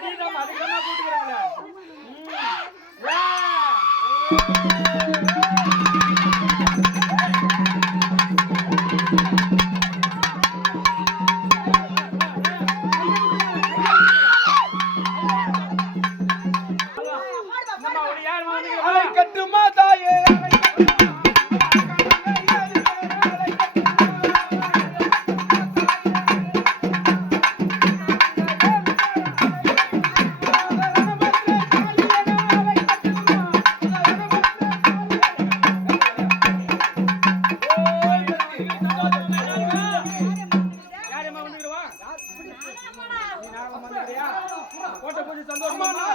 இப்ப ரெடி தான் அதிகமா கட்டுமா தாயே? கோட்டை பூஜை சந்தோஷமா அம்மா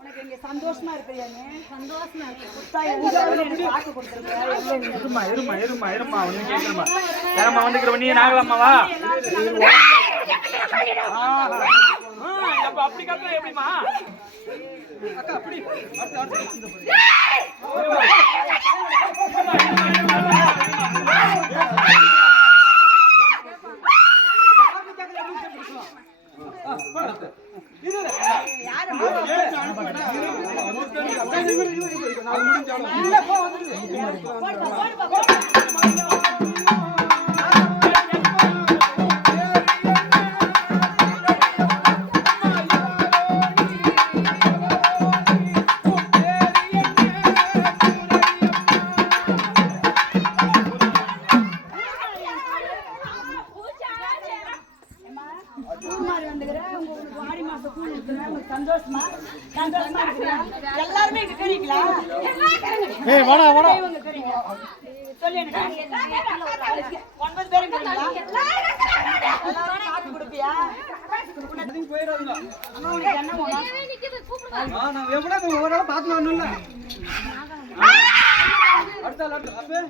உனக்கு இங்க சந்தோஷமா இருக்கிறியா நீ? சந்தோஷமா இருக்கு. புத்தாய் எனக்கு பாக்கு கொடுத்துருக்க இருமா இருமா இருமா இருமா ஒண்ணு கேட்கணுமா யாரம்மா வந்துக்கிறவ நீ அப்படி கத்துற எப்படிமா அக்கா அப்படி. எல்லாருமே இங்க கறிங்களா ஏய் வாடா வாடா. இவங்க கறிங்க சொல்லி எனக்கு. ஒன்பது பேரும் கறிங்களா எல்லாரும் காத்து கொடுப்பியா? போயிடாதுங்க. அம்மா உனக்கு என்ன வேணும்? நான் எவ்வளவு ஒரு நாள் பார்த்து வரணும்ல. அடுத்த ஆள் அடுத்த அப்பே.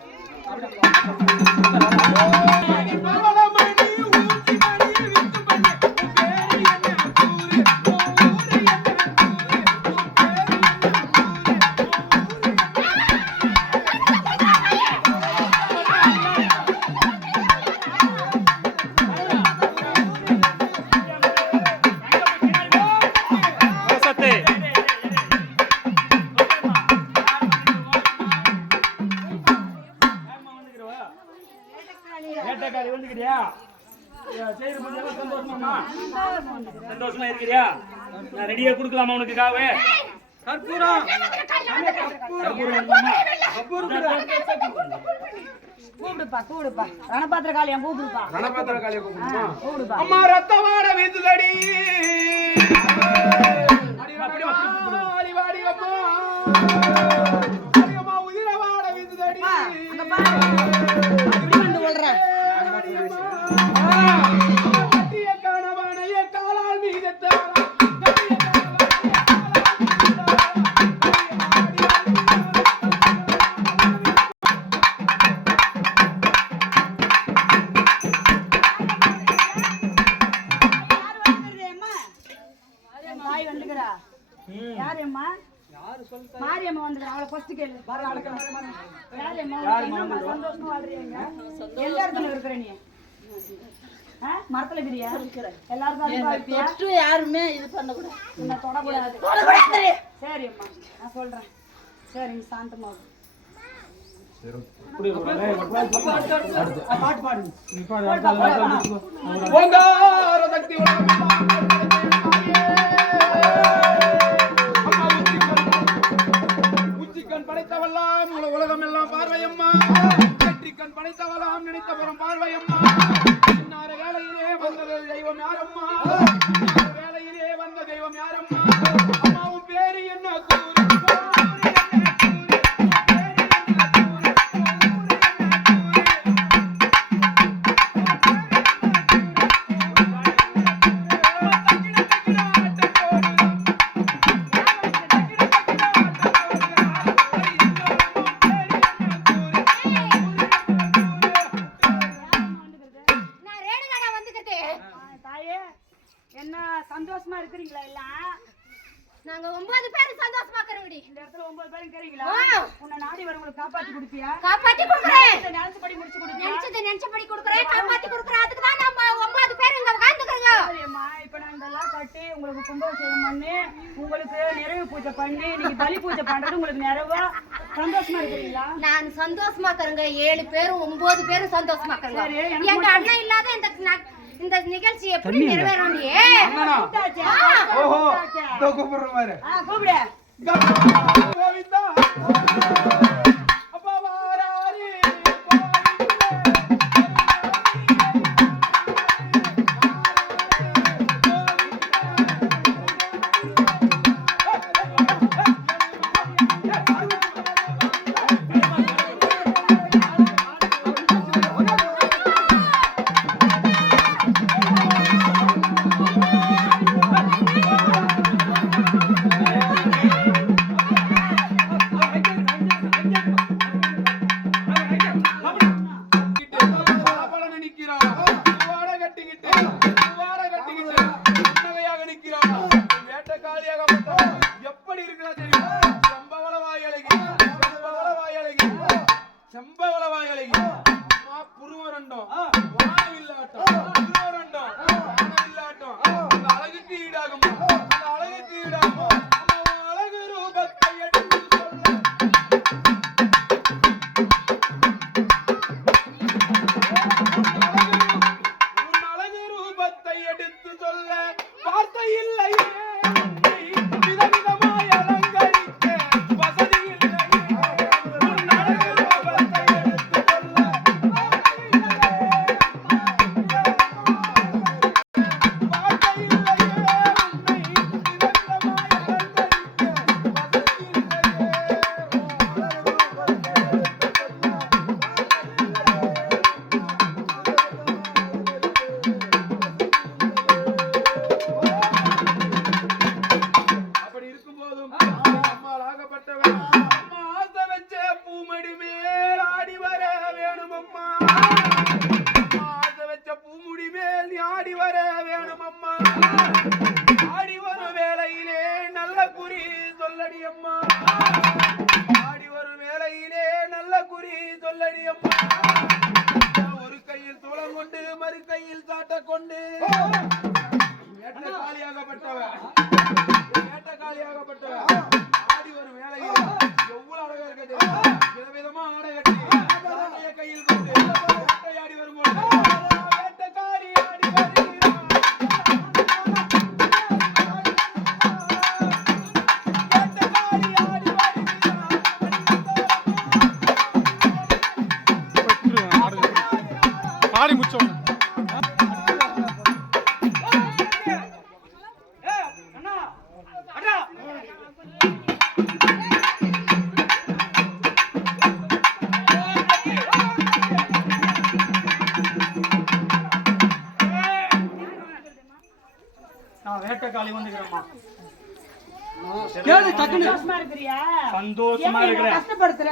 சந்தோஷமா இருக்கிறியா? நான் ரெடியா கொடுக்கலாமா உனக்கு காவே கற்பூரம்? கூப்பிடுப்பா கூப்பிடுப்பா. ரணபாத்திர காளியம் கூப்பிடுப்பா. ரணபாத்திர காளியை கூப்பிடுமா? கூப்பிடுப்பா. அம்மா ரத்தமான வீசுதடி அப்படி வா, அப்படி வா. அடி வாடி அம்மா அடி அம்மா உயிரவாட வீசுதடி அங்க பாரு. இப்படி வந்து விடுறேன் தாய் வந்துக்கிறா. ம். யாரு அம்மா மாரியம்மா வந்துக்கிறா. அவளை ஃபர்ஸ்ட் கேளு. யாரு அம்மா என்னம்மா சந்தோஷமா வாழ்றீங்க? எந்த இடத்துல இருக்கிற நீ? மரத்துல இருக்கிறியா எல்லாரும் யாருமே இது பண்ணக்கூடாது. உன்னை தொடக்கூடாது. சரி அம்மா நான் சொல்றேன். சரி நீ சாந்தமா இரு. பாட்டு பாடு. உலகம் எல்லாம் பார்வையம்மா. வெற்றி கண் படைத்தவளாம் நினைத்த நினைத்தவரம் பார்வையம்மா. இன்னார வேளையிலே வந்தது தெய்வம் யாரம்மா? காப்பாத்தி கொடுப்பியா? காப்பாத்தி கொடுக்குறேன். நினைச்சபடி முடிச்சு கொடுப்பியா? நினைச்சது நினைச்சபடி கொடுக்குறேன். காப்பாத்தி கொடுக்குறேன். அதுக்கு தான் நம்ம ஒன்பது பேர் இங்க உட்காந்துக்கிறோங்க சரிம்மா இப்ப நான் இதெல்லாம் கட்டி உங்களுக்கு கும்பாபிஷேகம் பண்ணி உங்களுக்கு நிறைவு பூஜை பண்ணி நீங்க பலி பூஜை பண்றது உங்களுக்கு நிறைவா? சந்தோஷமா இருக்கிறீங்களா? நான் சந்தோஷமா இருக்கிறேங்க. ஏழு பேரும் ஒன்பது பேரும் சந்தோஷமா இருக்கிறேங்க. எங்க அண்ணன் இல்லாத இந்த இந்த நிகழ்ச்சி எப்படி நிறைவேறும் ஓஹோ கூப்பிடுற மாதிரி. ஆ, கூப்பிடு. கோவிந்தா. கட்டிக்கிட்டு வாட கட்டிக்கிட்டு புன்னகையாக நிக்கிறான். வேட்டக்காரியாக மட்டும் எப்படி இருக்கிறா தெரியும்? சொல்லடி அம்மா ஒரு கையில் தோளம் கொண்டு மறு கையில் சாட்ட கொண்டு. ஏற்ற காலியாகப்பட்டவன் வேட்டக்காளியாகப்பட்டவன் ஆடி வரும் வேளையில் எவ்வளவு அழகா இருக்க தெரியுமா? விதவிதமா ஆடை கட்டி, கையில் கொண்டு, வந்துக்கிறேம்மா. சந்தோஷமா இருக்கிறேன். கஷ்டப்படுத்துற?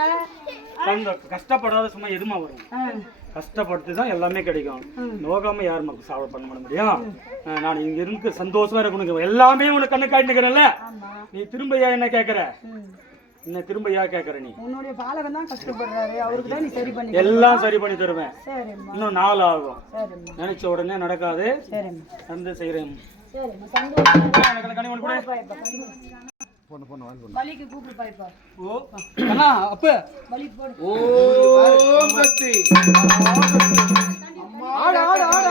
கஷ்டப்படாத சும்மா எதுமா வரும். கஷ்டப்பட்டு தான் எல்லாமே கிடைக்கும். நோகாம யார் நமக்கு சாப்பிட பண்ண முடியும்? நான் இங்க இருந்து சந்தோஷமா இருக்கணும் எல்லாமே உனக்கு கண்ணு காட்டினுக்கிறல்ல ஆமா. நீ திரும்ப ஏன் என்ன கேக்குற. என்ன திரும்ப ஏன் கேக்குற நீ? உன்னுடைய பாலகன் தான் கஷ்டப்படுறாரு. அவருக்கு தான் நீ சரி பண்ணி எல்லாம் சரி பண்ணி தருவேன். சரிம்மா. இன்னும் நாள் ஆகும். சரிம்மா. நினைச்ச உடனே நடக்காது. சரிம்மா. வந்து செய்யறேன் ஓ அப்ப. ஓம் சக்தி ஆடு ஆடு ஆடு